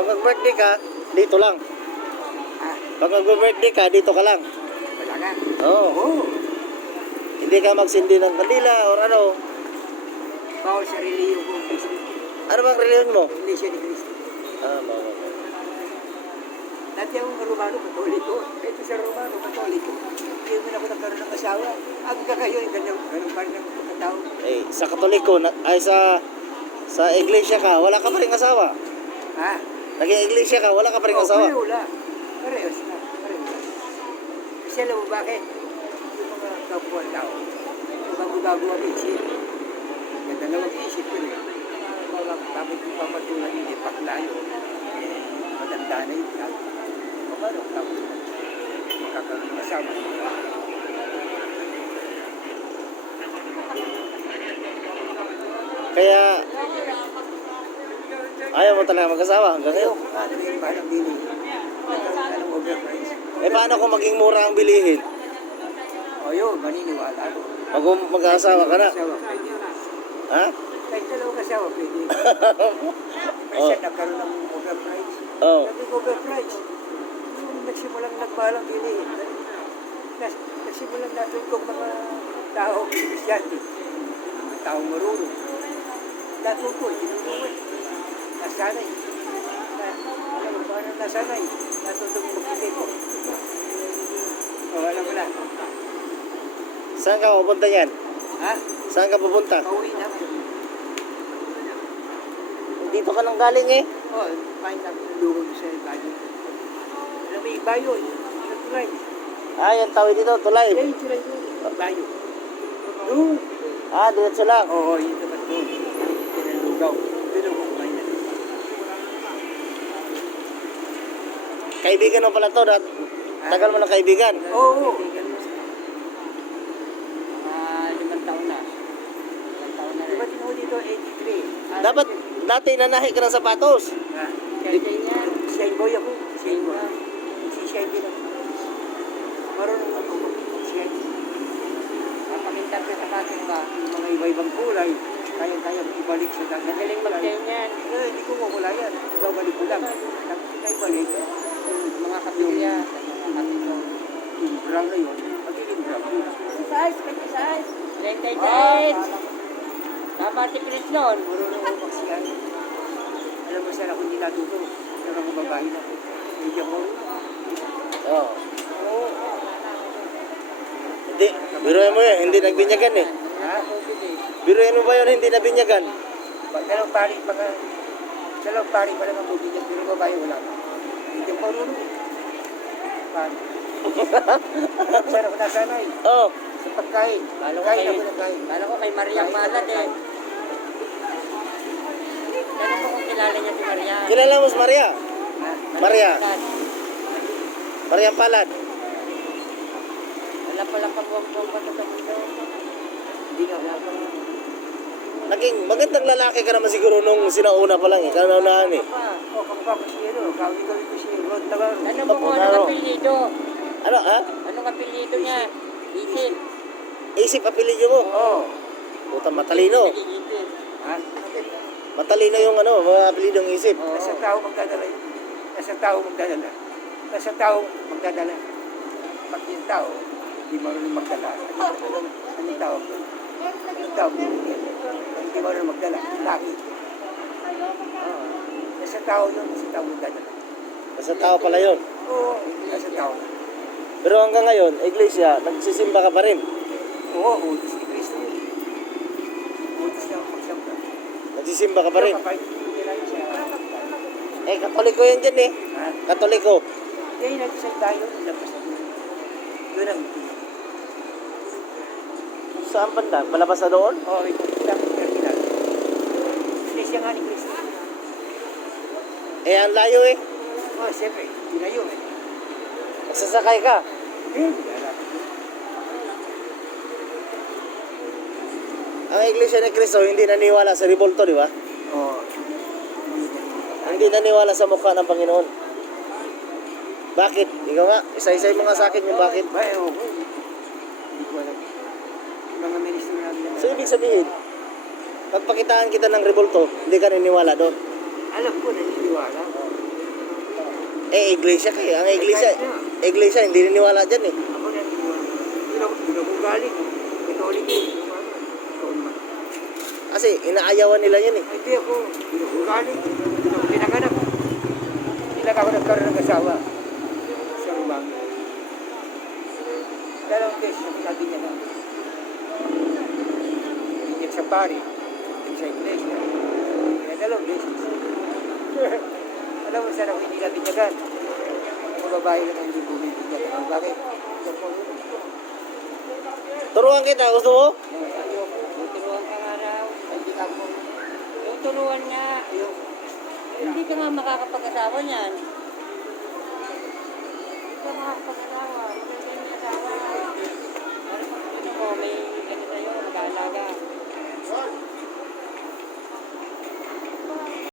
Pag mag-birthday ka, dito lang. Ah, Pag mag-birthday ka, dito ka lang. wala nga. Oo. Oo. Hindi ka magsindi ng kandila or ano. Bawal sa reliyon ko. Ano bang reliyon mo? Iglesia ni Cristo. Bawal. Dati akong Romano, Katoliko. Ito sa Romano, Katoliko. Hindi mo na ako nagkaroon ng asawa. Hanggang ngayon, ganun pa rin ang pagkatao. Eh, sa Katoliko, sa iglesia ka, wala ka pa rin asawa. Ha? Naging iglesia ka, wala ka pa rin asawa. Pareho lang. Parehos na. Pareho lang. Kasi alam mo bakit? Yung mga kapwa tao, bago-bago ang isip. Ganda na mag-isip ko eh. Bakit yung papatulan hindi paklayo? Eh, maganda na yung tao. O paano? Tapos, magkakaroon ng asawa. Kaya, ayaw mo talaga mag-asawa hanggang ngayon. Ano yung parang dili? Nagkaroon ka ng overprice. Eh, paano kung maging mura ang bilihin? O yun, maniniwala ko. Mag-asawa ka na? Asawa, pwede. Ha? Kahit dalawang asawa, pwede. Kasi nagkaroon ng overprice. Oo. Naging overprice. Nung nagsimulang nagmahalang bilihin, nagsimulang natutong mga tao, Kristiyanti, mga taong marunong. Natutoy, tinutulungan. Nasanay. Alam mo, paano nasanay? Natutong magpigay ko. O, alam mo na. Saan ka pupunta yan? Ha? Saan ka pupunta? Pauwi na. Dito ka nang galing eh. O, find out yung lugo sa bayo. Alam mo, ibayo, yung tulay. Yung tawid dito, tulay. Yung tulay doon, bayo. Doon. Diretso lang. Oo, yun naman doon. Pinalugaw. Doon ako kumain na. Kaibigan mo pala to. Tagal mo ng kaibigan. Oo. 5 taon na. 5 taon na rin. Diba tinuho dito, 83. Dapat, dati nanahi ka ng sapatos. Kaya niya, shine boy ako. Shine boy. Si shine din ako. Marunong ako mag-shine. Papakintar ka sa katin ba, yung mga iba-ibang kulay, kaya-kaya ibalik sa dagat. Magaling mag-shine yan. Hindi ko mawala yan. Babalik ko lang. Naibalik. Mga kapilya, yung brown na yun, magiging brown. Size, kanya size. Size. Tama si Chris noon. Marunong ako mag-shine. Alam mo sana kung hindi natuto, pero ako babae na. Hindi ako. Oo. Hindi, biruin mo yun, hindi nagbinyagan eh. Ha? Biruin mo ba yun, hindi nabinyagan? Dalawang pari pa lang ang bubigyan, pero babae wala. Hindi ako marunong. Paano? Alam sana ako nasanay. Oo. Sa pagkain. Kain ako ng kain. Kala ko kay Maria Palad eh. Kaya ko kung kilala niya si Maria. Kilala mo si Maria? Ha? Maria. Maria Palad. Wala pala kabuang-buang pa sa mundo. Hindi nga wala pa. Naging magandang lalaki ka naman siguro nung sinauna pa lang eh. Kanaunahan eh. O, kamukha ko siya, no? Kawin ko rin ko siya. Rod na ba? Ano mo kung anong apelido? Ano ha? Anong apelido niya? Isip. Isip apelyido mo? Oo. Puta, matalino. Isip. Ha? Matalino yung mga apelyidong isip. Nasa tao magdadala yun. Nasa tao magdadala. Nasa tao magdadala. Pag yung tao, hindi marunong magdala. Anong tawag doon? Anong tawag doon? Hindi marunong magdala. Laki. Nasa tao yun, nasa tao magdadala. Nasa tao pala yun. Oo, nasa tao. Pero hanggang ngayon, iglesia, nagsisimba ka pa rin. Oo, utos ni Cristo yun. Utos na ang magsampa. Nagsisimba ka pa rin. Kapag hindi lang siya. Katoliko yan dyan eh. Ha? Katoliko. Kaya nag-isang tayo, labas na doon. Doon ang Saan banda? Palabas na doon? Oo, ito ang terminal. Iglesia nga ni Cristo. Ang layo eh. Oo, siyempre, tinayo eh. Magsasakay ka. Ang iglesia ni Cristo hindi naniwala sa revolto, di ba? Oo. Hindi naniwala sa mukha ng Panginoon. Bakit? Ikaw nga, isa-isay mo nga sa akin yung bakit. Ba, ewan ko. Hindi ko alam. Mga ministro namin. So, ibig sabihin, pagpakitaan kita ng revolto, hindi ka naniniwala doon. Alam ko, naniniwala. Eh, iglesia kayo. Ang iglesia, hindi niniwala dyan eh. Ako na, hindi ako galing. Katolik eh. Taon ba? Kasi inaayawan nila yun eh. Hindi ako galing. Hindi ako pinanganak. Hindi lang ako nagkaroon ng asawa. Sa rumang. Dalawang beses ang sabi niya na. Yan sa pari. Yan sa iglesia. Kaya dalawang beses. Alam mo saan ako hindi nabinyagan. Ang babae ka na hindi bumibinyagan. Bakit? Turuan kita, gusto mo? Turuan ka nga raw. Hindi ka po. Yung turuan niya. Hindi ka nga makakapag-asawa niyan. Hindi ka makakapag-asawa. Hindi ka may asawa. Ano mo, may ganito sa'yo, mag-aalaga.